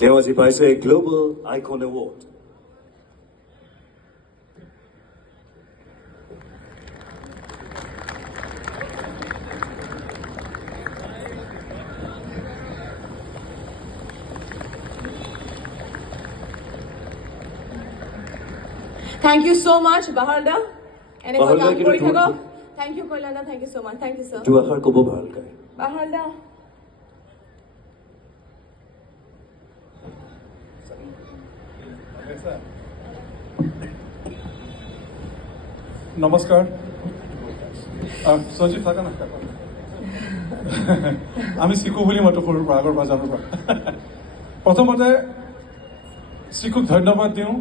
তেওঁ আজি পাইছে global icon award. Thank you so much, Baharda. And if I Baharda, come for you, thank you, Kolana. Thank you so much. Thank you, sir. দুআষাৰ ক'ব ভালকৈ। Baharda. নমস্কাৰ সঞ্জীৱ থাকা না আমি চিকু বুলি মাতো সৰুৰ পৰা আগৰ পৰা জানৰ পৰা প্ৰথমতে চিকুক ধন্যবাদ দিওঁ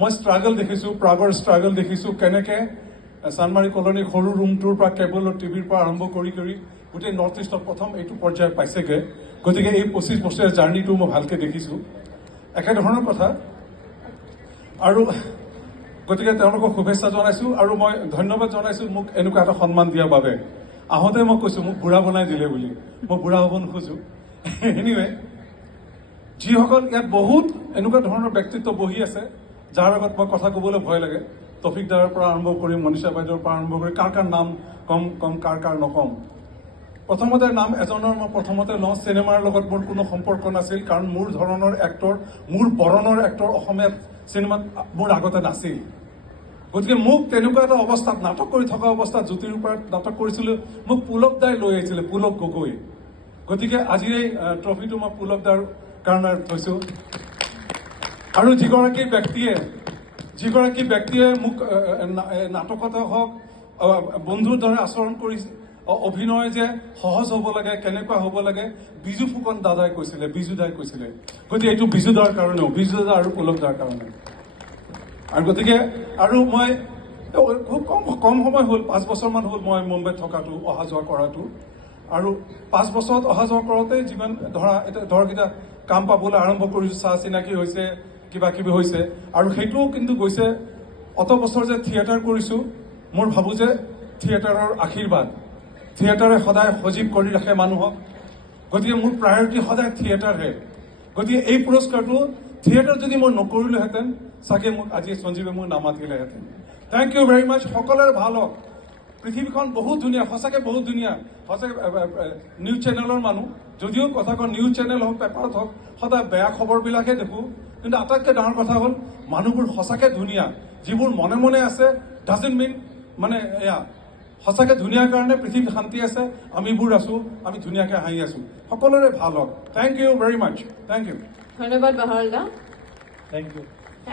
মই ষ্ট্ৰাগল দেখিছোঁ প্ৰাগৰ ষ্ট্ৰাগল দেখিছোঁ কেনেকৈ চানমাৰী কলনীৰ সৰু ৰুমটোৰ পৰা কেবলৰ টিভিৰ পৰা আৰম্ভ কৰি গোটেই নৰ্থ ইষ্টত প্ৰথম এইটো পৰ্যায়ত পাইছেগৈ গতিকে এই 25 বছৰীয়া জাৰ্ণিটো মই ভালকৈ দেখিছোঁ একেধৰণৰ কথা আৰু গতিকে তেওঁলোকক শুভেচ্ছা জনাইছোঁ আৰু মই ধন্যবাদ জনাইছোঁ মোক এনেকুৱা এটা সন্মান দিয়াৰ বাবে আহোঁতে মই কৈছোঁ মোক বুঢ়া বনাই দিলে বুলি মই বুঢ়া হ'ব নোখোজোঁ এনিৱে যিসকল ইয়াত বহুত এনেকুৱা ধৰণৰ ব্যক্তিত্ব বহি আছে যাৰ আগত মই কথা ক'বলৈ ভয় লাগে তফিকদাৰৰ পৰা আৰম্ভ কৰি মনীষা বাইদেউৰ পৰা আৰম্ভ কৰি কাৰ নাম কম কাৰ নকম প্ৰথমতে নাম এজনৰ মই প্ৰথমতে লওঁ চিনেমাৰ লগত মোৰ কোনো সম্পৰ্ক নাছিল কাৰণ মোৰ ধৰণৰ এক্টৰ মোৰ বৰণৰ এক্টৰ অসমীয়া চিনেমাত মোৰ আগতে নাছিল গতিকে মোক তেনেকুৱা এটা অৱস্থাত নাটক কৰি থকা অৱস্থাত জ্যোতিৰ ওপৰত নাটক কৰিছিলোঁ মোক পুলক দাই লৈ আহিছিলে পুলক গগৈ গতিকে আজিৰ এই ট্ৰফিটো মই পুলক দাৰ কাৰণে থৈছোঁ আৰু যিগৰাকী ব্যক্তিয়ে মোক নাটকতে হওক বন্ধুৰ দৰে আচৰণ কৰিছে অভিনয় যে সহজ হ'ব লাগে কেনেকুৱা হ'ব লাগে বিজু ফুকন দাদাই কৈছিলে বিজু দাই কৈছিলে গতিকে এইটো বিজু দাৰ কাৰণেও বিজু দা আৰু পুলক দাৰ কাৰণে আৰু গতিকে আৰু মই খুব কম সময় হ'ল 5 বছৰমান হ'ল মই মুম্বাইত থকাটো অহা যোৱা কৰাটো আৰু 5 বছৰত অহা যোৱা কৰোঁতে যিমান ধৰক এতিয়া কাম পাবলৈ আৰম্ভ কৰিছোঁ চাহ চিনাকি হৈছে কিবা কিবি হৈছে আৰু সেইটোও কিন্তু গৈছে অত বছৰ যে থিয়েটাৰ কৰিছোঁ মোৰ ভাবোঁ যে থিয়েটাৰৰ আশীৰ্বাদ থিয়েটাৰে সদায় সজীৱ কৰি ৰাখে মানুহক গতিকে মোৰ প্ৰায়ৰিটি সদায় থিয়েটাৰহে গতিকে এই পুৰস্কাৰটো থিয়েটাৰ যদি মই নকৰিলোহেঁতেন চাগে মোক আজি সঞ্জীৱে মোক নামাতিলেহেঁতেন থেংক ইউ ভেৰি মাছ সকলোৰে ভাল হওক পৃথিৱীখন বহুত ধুনীয়া সঁচাকৈ বহুত ধুনীয়া সঁচাকৈ নিউজ চেনেলৰ মানুহ যদিও কথা কওঁ নিউজ চেনেল হওক পেপাৰত হওক সদায় বেয়া খবৰবিলাকহে দেখোঁ কিন্তু আটাইতকৈ ডাঙৰ কথা হ'ল মানুহবোৰ সঁচাকৈ ধুনীয়া যিবোৰ মনে মনে আছে ডাজেণ্ট মিন মানে এয়া সঁচাকৈ ধুনীয়া কাৰণে পৃথিৱীত শান্তি আছে আমিবোৰ আছোঁ আমি ধুনীয়াকৈ হাঁহি আছোঁ সকলোৰে ভাল হওক thank you very much thank you ধন্যবাদ, Baharda. Thank U